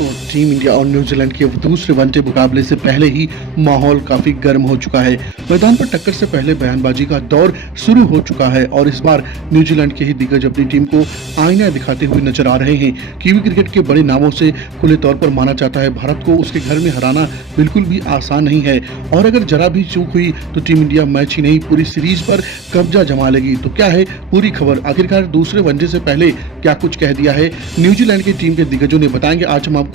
दोस्तों, team India और New Zealand के दूसरे वनडे मुकाबले से पहले ही माहौल काफी गर्म हो चुका है। मैदान पर टक्कर से पहले बयानबाजी का दौर शुरू हो चुका है और इस बार न्यूजीलैंड के ही दिग्गज अपनी टीम को आईना दिखाते हुए नजर आ रहे हैं। कीवी क्रिकेट के बड़े नामों से खुले तौर पर माना जाता है भारत को उसके घर में हराना बिल्कुल भी आसान नहीं है और अगर जरा भी चूक हुई तो टीम इंडिया मैच ही नहीं पूरी सीरीज पर कब्जा जमा लेगी। तो क्या है पूरी खबर, आखिरकार दूसरे वनडे से पहले क्या कुछ कह दिया है न्यूजीलैंड की टीम के दिग्गजों ने, बताएंगे आज हम आपको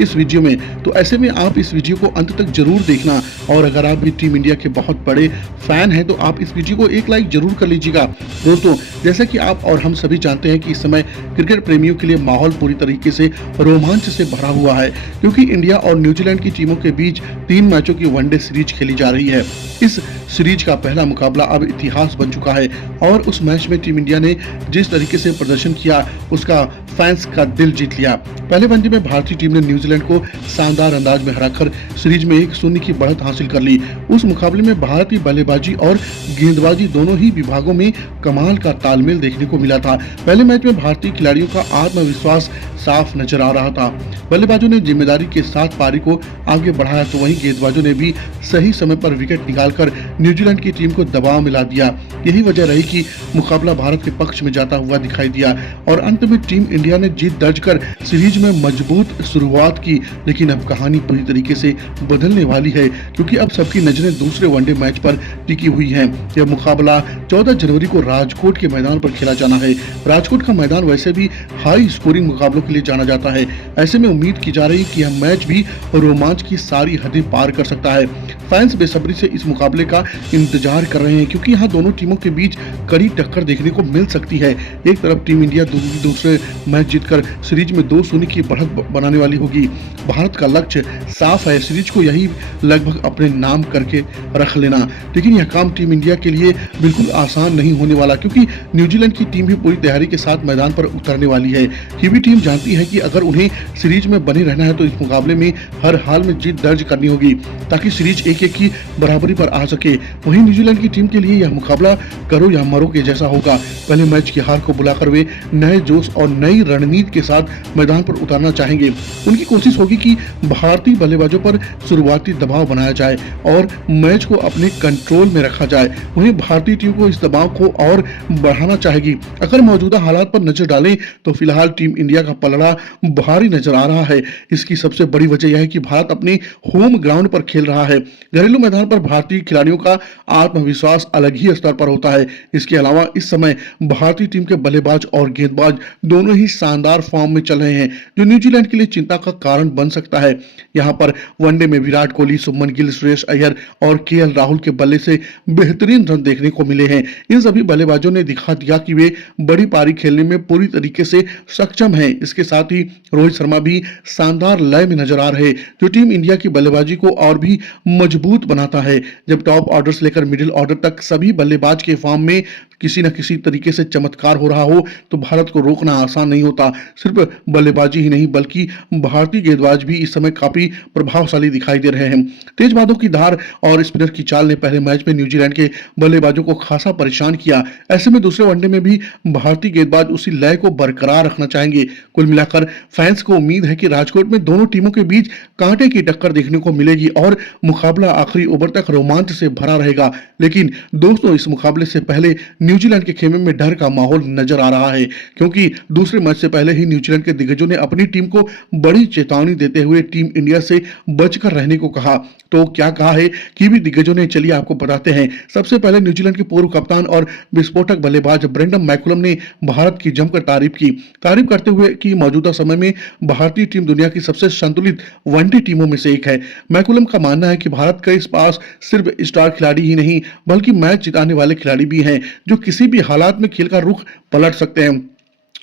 इस वीडियो में। तो ऐसे में आप इस वीडियो को अंत तक जरूर देखना और अगर आप भी टीम इंडिया के बहुत बड़े फैन हैं तो आप इस वीडियो को एक लाइक जरूर कर लीजिएगा। दोस्तों, जैसा कि आप और हम सभी जानते हैं कि इस समय क्रिकेट प्रेमियों के लिए माहौल पूरी तरीके से रोमांच से भरा हुआ है क्योंकि इंडिया और न्यूजीलैंड की टीमों के बीच 3 मैचों की वनडे सीरीज खेली जा रही है। इस सीरीज का पहला मुकाबला अब इतिहास बन चुका है और उस मैच में टीम इंडिया ने जिस तरीके से प्रदर्शन किया उसका फैंस का दिल जीत लिया। पहले वनडे में भारतीय टीम ने न्यूजीलैंड को शानदार अंदाज में हराकर सीरीज में 1-0 की बढ़त हासिल कर ली। उस मुकाबले में भारतीय बल्लेबाजी और गेंदबाजी दोनों ही विभागों में कमाल का तालमेल देखने को मिला था। पहले मैच में भारतीय खिलाड़ियों का आत्मविश्वास साफ नजर आ रहा था। बल्लेबाजों ने जिम्मेदारी के साथ पारी को आगे बढ़ाया तो वहीं गेंदबाजों ने भी सही समय पर विकेट निकालकर न्यूजीलैंड की टीम को दबाव में ला दिया। यही वजह रही कि मुकाबला भारत के पक्ष में जाता हुआ दिखाई दिया और अंत में टीम इंडिया ने जीत दर्ज कर सीरीज में मजबूत शुरुआत की। लेकिन अब कहानी पूरी तरीके से बदलने वाली है क्योंकि अब सबकी नजरें दूसरे वनडे मैच पर टिकी हुई हैं। यह मुकाबला 14 जनवरी को राजकोट के मैदान पर खेला जाना है। राजकोट का मैदान वैसे भी हाई स्कोरिंग मुकाबलों के लिए जाना जाता है। ऐसे में उम्मीद की जा रही है कि यह मैच भी रोमांच की सारी हदें पार कर सकता है। फैंस बेसब्री से इस मुकाबले का इंतजार कर रहे हैं क्योंकि यहाँ दोनों टीमों के बीच कड़ी टक्कर देखने को मिल सकती है। एक तरफ टीम इंडिया दूसरे मैच जीतकर सीरीज में 2-0 की बढ़त बनाने वाली होगी। भारत का लक्ष्य साफ है, सीरीज को यही लगभग अपने नाम करके रख लेना। लेकिन यह काम टीम इंडिया के लिए बिल्कुल आसान नहीं होने वाला क्योंकि न्यूजीलैंड की टीम भी पूरी तैयारी के साथ मैदान पर उतरने वाली है। कीवी टीम जानती है कि अगर उन्हें सीरीज में बने रहना है तो इस मुकाबले में हर हाल में जीत दर्ज करनी होगी ताकि सीरीज 1-1 की बराबरी पर आ सके। वहीं न्यूजीलैंड की टीम के लिए यह मुकाबला करो या मरो के जैसा होगा। पहले मैच की हार को बुलाकर वे नए जोश और नई रणनीति के साथ मैदान पर उतारना चाहेंगे। उनकी कोशिश होगी कि भारतीय बल्लेबाजों पर शुरुआती दबाव बनाया जाए और मैच को अपने कंट्रोल में रखा जाए। वहीं भारतीय टीम को इस दबाव को और बढ़ाना चाहेगी। अगर मौजूदा हालात पर नजर डालें तो फिलहाल टीम इंडिया का पलड़ा भारी नजर आ रहा है। इसकी सबसे बड़ी वजह यह है कि भारत अपने होम ग्राउंड पर खेल रहा है। घरेलू मैदान पर भारतीय खिलाड़ियों का आत्मविश्वास अलग ही स्तर पर होता है। इसके अलावा इस समय भारतीय टीम के बल्लेबाज और गेंदबाज दोनों ही शानदार फॉर्म में चल रहे हैं जो न्यूजीलैंड के लिए चिंता का कारण बन सकता है। यहां पर वनडे में विराट कोहली, शुभमन गिल, श्रेयस अय्यर और केएल राहुल के बल्ले से बेहतरीन रन देखने को मिले हैं। इन सभी बल्लेबाजों ने दिखा दिया कि वे बड़ी पारी खेलने में पूरी तरीके से सक्षम हैं। इसके साथ ही रोहित शर्मा भी शानदार लय में नजर आ रहे जो टीम इंडिया की बल्लेबाजी को और भी मजबूत बनाता है। जब टॉप ऑर्डर से लेकर मिडिल ऑर्डर तक सभी बल्लेबाज के फॉर्म में किसी न किसी तरीके से चमत्कार हो रहा हो तो भारत को रोकना आसान नहीं होता। सिर्फ बल्लेबाजी ही नहीं बल्कि भारतीय गेंदबाज भी इस समय काफी प्रभावशाली दिखाई दे रहे हैं। तेज बादों की धार और स्पिनर की चाल ने पहले मैच में न्यूजीलैंड के बल्लेबाजों को खासा परेशान किया। ऐसे में दूसरे वनडे में भी भारतीय गेंदबाज उसी लय को बरकरार रखना चाहेंगे। कुल मिलाकर फैंस को उम्मीद है कि राजकोट में दोनों टीमों के बीच कांटे की टक्कर देखने को मिलेगी और मुकाबला आखिरी ओवर तक रोमांच से भरा रहेगा। लेकिन दोस्तों, इस मुकाबले से पहले न्यूजीलैंड के खेमे में डर का माहौल नजर आ रहा है क्योंकि दूसरे मैच से पहले ही न्यूजीलैंड के दिग्गजों ने अपनी टीम को बड़ी चेतावनी देते हुए टीम इंडिया से बचकर रहने को कहा। तो क्या कहा है कीवी दिग्गजों ने, चलिए आपको बताते हैं। सबसे पहले न्यूजीलैंड के पूर्व कप्तान और विस्फोटक बल्लेबाज ब्रेंडन मैकुलम ने भारत की जमकर तारीफ करते हुए कि मौजूदा समय में भारतीय टीम दुनिया की सबसे संतुलित वनडे टीमों में से एक है। मैकुलम का मानना है कि भारत के पास सिर्फ स्टार खिलाड़ी ही नहीं बल्कि मैच जिताने वाले खिलाड़ी भी हैं जो किसी भी हालात में खेल का रुख पलट सकते हैं।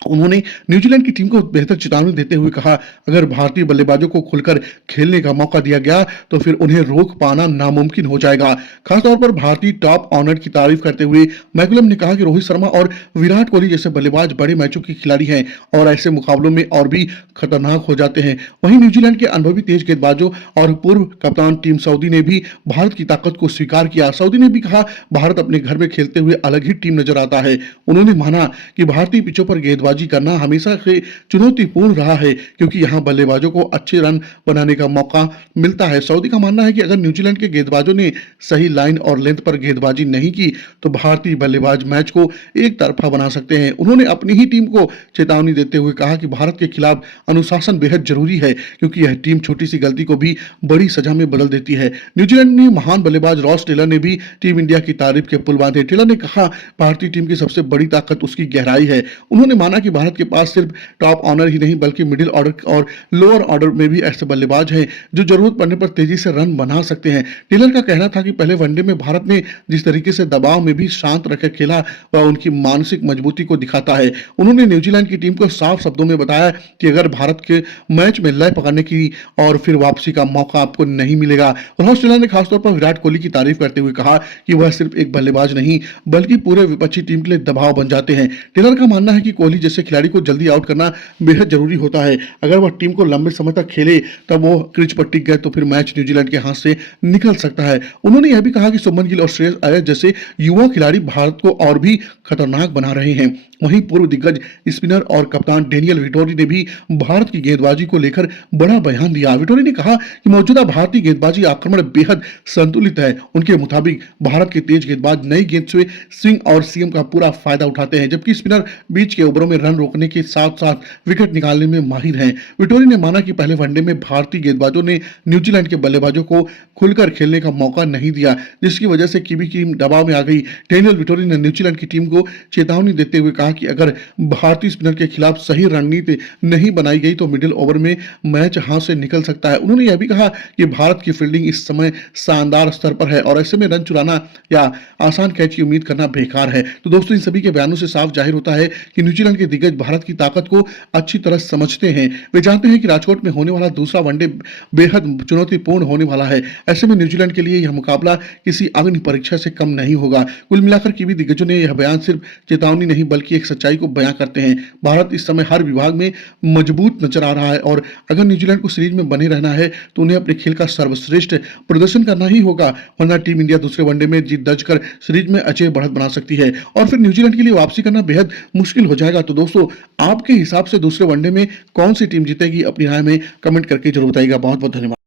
उन्होंने न्यूजीलैंड की टीम को बेहतर चेतावनी देते हुए कहा, अगर भारतीय बल्लेबाजों को खुलकर खेलने का मौका दिया गया तो फिर उन्हें रोक पाना नामुमकिन हो जाएगा। खासतौर पर भारतीय टॉप ऑर्डर की तारीफ करते हुए मैकुलम ने कहा कि रोहित शर्मा और विराट कोहली जैसे बल्लेबाज बड़े मैचों के खिलाड़ी हैं और ऐसे मुकाबलों में और भी खतरनाक हो जाते हैं। वहीं न्यूजीलैंड के अनुभवी तेज गेंदबाजों और पूर्व कप्तान टीम सऊदी ने भी भारत की ताकत को स्वीकार किया। सऊदी ने भी कहा, भारत अपने घर में खेलते हुए अलग ही टीम नजर आता है। उन्होंने माना कि भारतीय पिचों पर गेंदबाजी गेंदबाजी करना हमेशा से चुनौतीपूर्ण रहा है, क्योंकि यहाँ बल्लेबाजों को अच्छे रन बनाने का मौका मिलता है। सऊदी का मानना है कि अगर न्यूजीलैंड के गेंदबाजों ने सही लाइन और लेंथ पर गेंदबाजी नहीं की तो भारतीय बल्लेबाज मैच को एक तरफा बना सकते हैं। उन्होंने अपनी ही टीम को चेतावनी देते हुए कहा कि भारत के खिलाफ अनुशासन बेहद जरूरी है, क्योंकि यह टीम छोटी सी गलती को भी बड़ी सजा में बदल देती है। न्यूजीलैंड ने महान बल्लेबाज रॉस टेलर ने भी टीम इंडिया की तारीफ के पुल बांधे। टेलर ने कहा, भारतीय टीम की सबसे बड़ी ताकत उसकी गहराई है। उन्होंने माना कि भारत के पास सिर्फ टॉप ऑर्डर ही नहीं बल्कि मिडिल ऑर्डर और लोअर ऑर्डर में भी ऐसे बल्लेबाज हैं जो जरूरत पड़ने पर तेजी से रन बना सकते हैं। टेलर का कहना था कि पहले वनडे में भारत ने जिस तरीके से दबाव में भी शांत रखकर खेला वह उनकी मानसिक मजबूती को दिखाता है। उन्होंने न्यूजीलैंड की टीम को साफ शब्दों में बताया कि अगर भारत के मैच में लय पकड़ने की और फिर वापसी का मौका आपको नहीं मिलेगा। रॉस टेलर ने खासतौर पर विराट कोहली की तारीफ करते हुए कहा कि वह सिर्फ एक बल्लेबाज नहीं बल्कि पूरे विपक्षी टीम के लिए दबाव बन जाते हैं। टेलर का मानना है कि कोहली जैसे खिलाड़ी को जल्दी आउट करना बेहद जरूरी होता है। अगर वह टीम को लंबे समय तक खेले तब वो क्रीज पर टिक गए तो फिर मैच न्यूजीलैंड के हाथ से निकल सकता है। उन्होंने यह भी कहा कि शुभमन गिल और श्रेयस अय्यर जैसे युवा खिलाड़ी भारत को और भी खतरनाक बना रहे हैं। वहीं पूर्व दिग्गज स्पिनर और कप्तान डेनियल विटोरी ने भी भारत की गेंदबाजी को लेकर बड़ा बयान दिया। विटोरी ने कहा कि मौजूदा भारतीय गेंदबाजी आक्रमण बेहद संतुलित है। उनके मुताबिक भारत के तेज गेंदबाज नई गेंद से स्विंग और सीएम का पूरा फायदा उठाते हैं, जबकि स्पिनर बीच के ओवरों में रन रोकने के साथ साथ विकेट निकालने में माहिर हैं। विटोरी ने माना कि पहले वनडे में भारतीय गेंदबाजों ने न्यूजीलैंड के बल्लेबाजों को खुलकर खेलने का मौका नहीं दिया, जिसकी वजह से कीवी टीम दबाव में आ गई। डेनियल विटोरी ने न्यूजीलैंड की टीम को चेतावनी देते हुए कहा कि अगर भारतीय स्पिनर के खिलाफ सही रणनीति नहीं बनाई गई तो मिडिल ओवर में मैच हाथ से निकल सकता है। उन्होंने यह भी कहा कि भारत की फील्डिंग इस समय शानदार स्तर पर है और ऐसे में रन चुराना या आसान कैच की उम्मीद करना बेकार है। तो दोस्तों, इन सभी के बयानों से साफ जाहिर होता है कि न्यूजीलैंड के दिग्गज भारत की ताकत को अच्छी तरह समझते हैं। वे जानते हैं कि राजकोट में होने वाला दूसरा वनडे बेहद चुनौतीपूर्ण होने वाला है। ऐसे में न्यूजीलैंड के लिए यह मुकाबला किसी अग्नि परीक्षा से कम नहीं होगा। कुल मिलाकर कीवी दिग्गजों ने यह बयान सिर्फ चेतावनी नहीं बल्कि एक सच्चाई को बयां करते हैं। भारत इस समय हर विभाग में मजबूत नजर आ रहा है और अगर न्यूजीलैंड को सीरीज में बने रहना है तो उन्हें अपने खेल का सर्वश्रेष्ठ प्रदर्शन करना ही होगा, वरना टीम इंडिया दूसरे वनडे में जीत दर्ज कर सीरीज में अजय बढ़त बना सकती है और फिर न्यूजीलैंड के लिए वापसी करना बेहद मुश्किल हो जाएगा। तो दोस्तों, आपके हिसाब से दूसरे वनडे में कौन सी टीम जीतेगी, अपनी राय में कमेंट करके जरूर बताइएगा। बहुत बहुत धन्यवाद।